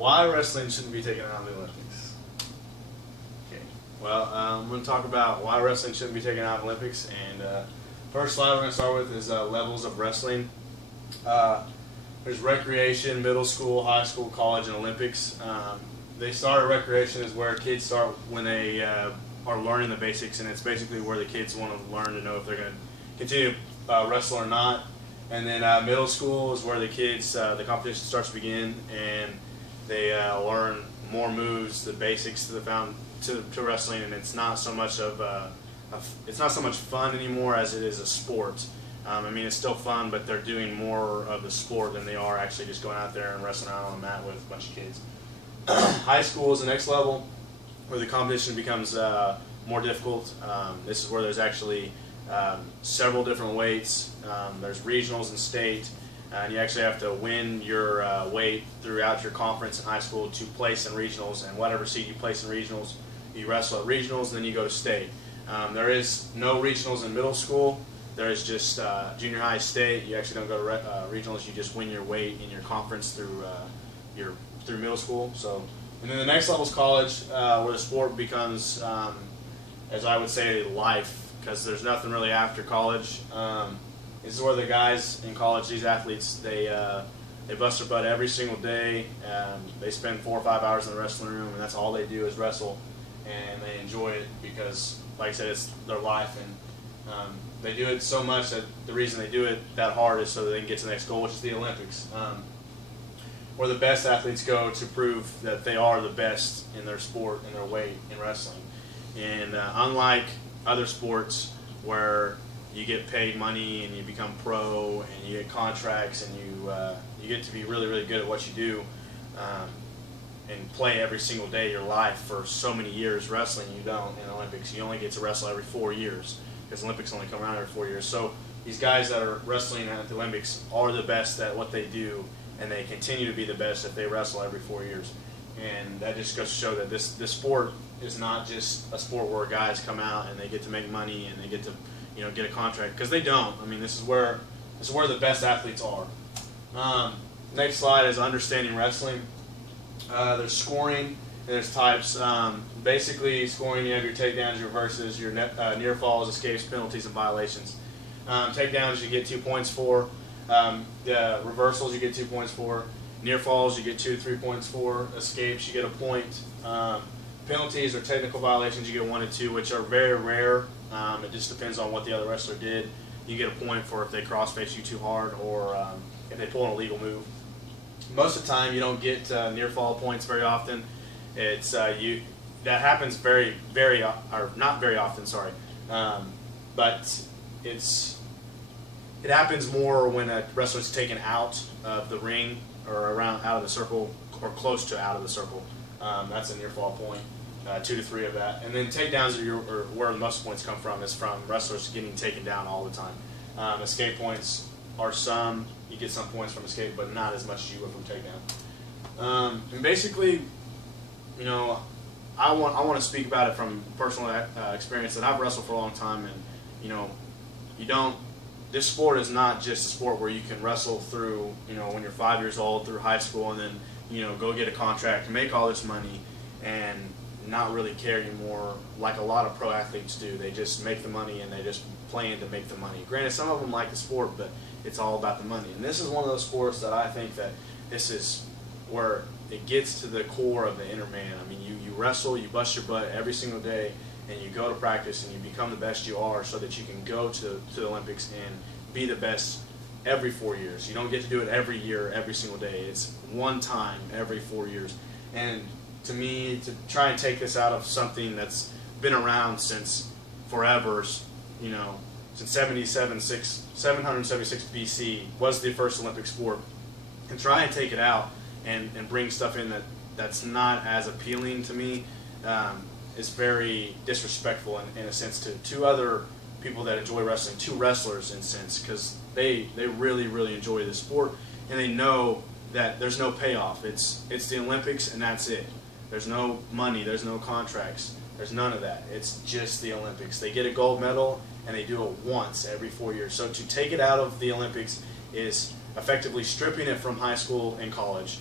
Why wrestling shouldn't be taken out of the Olympics? Okay. Well, I'm going to talk about why wrestling shouldn't be taken out of the Olympics. And first slide we're going to start with is levels of wrestling. There's recreation, middle school, high school, college, and Olympics. They start at recreation is where kids start when they are learning the basics, and it's basically where the kids want to learn to know if they're going to continue to wrestle or not. And then middle school is where the kids, the competition starts to begin, and they learn more moves, the basics to to wrestling, and it's not so much it's not so much fun anymore as it is a sport. I mean, it's still fun, but they're doing more of the sport than they are actually just going out there and wrestling around on a mat with a bunch of kids. High school is the next level where the competition becomes more difficult. This is where there's actually several different weights. There's regionals and state, and you actually have to win your weight throughout your conference in high school to place in regionals, and whatever seed you place in regionals, you wrestle at regionals, and then you go to state. There is no regionals in middle school. There is just junior high, state. You actually don't go to regionals. You just win your weight in your conference through through middle school. So, and then the next level is college, where the sport becomes, as I would say, life, because there's nothing really after college. This is where the guys in college, these athletes, they bust their butt every single day. They spend 4 or 5 hours in the wrestling room, and that's all they do is wrestle, and they enjoy it because, like I said, it's their life, and they do it so much that the reason they do it that hard is so that they can get to the next goal, which is the Olympics, where the best athletes go to prove that they are the best in their sport and their weight in wrestling. And unlike other sports where you get paid money and you become pro and you get contracts and you get to be really, really good at what you do and play every single day of your life for so many years. Wrestling, you don't in the Olympics. You only get to wrestle every 4 years because Olympics only come around every 4 years. So these guys that are wrestling at the Olympics are the best at what they do, and they continue to be the best if they wrestle every 4 years. And that just goes to show that this sport is not just a sport where guys come out and they get to make money and they get to get a contract, because they don't. I mean, this is where the best athletes are. Next slide is understanding wrestling. There's scoring and there's types. Basically, scoring, you have your takedowns, your reverses, your near falls, escapes, penalties, and violations. Takedowns you get 2 points for. The reversals you get 2 points for. Near falls you get 2 to 3 points for. Escapes you get a point. Penalties or technical violations you get 1 to 2, which are very rare. It just depends on what the other wrestler did. You get a point for if they cross-face you too hard or if they pull an illegal move. Most of the time you don't get near fall points very often. It's that happens very or not very often, sorry. But it happens more when a wrestler's taken out of the ring or out of the circle or close to out of the circle. That's a near fall point. 2 to 3 of that. And then takedowns are where most points come from, is from wrestlers getting taken down all the time. Escape points are some. You get some points from escape, but not as much as you would from takedown. And basically, I want to speak about it from personal experience that I've wrestled for a long time, and this sport is not just a sport where you can wrestle through, when you're 5 years old through high school and then, go get a contract and make all this money and not really care anymore like a lot of pro athletes do. They just make the money and they just plan to make the money. Granted, some of them like the sport, but it's all about the money. And this is one of those sports that I think that this is where it gets to the core of the inner man. I mean, you wrestle, you bust your butt every single day, and you go to practice and you become the best you are so that you can go to the Olympics and be the best every 4 years. You don't get to do it every year, every single day. It's one time every 4 years. And to me, to try and take this out of something that's been around since forever, since 776 BC was the first Olympic sport, and try and take it out and bring stuff in that's not as appealing to me is very disrespectful in a sense to two other people that enjoy wrestling, two wrestlers in a sense, because they really, really enjoy the sport, and they know that there's no payoff. It's the Olympics and that's it. There's no money, there's no contracts, there's none of that. It's just the Olympics. They get a gold medal and they do it once every 4 years. So to take it out of the Olympics is effectively stripping it from high school and college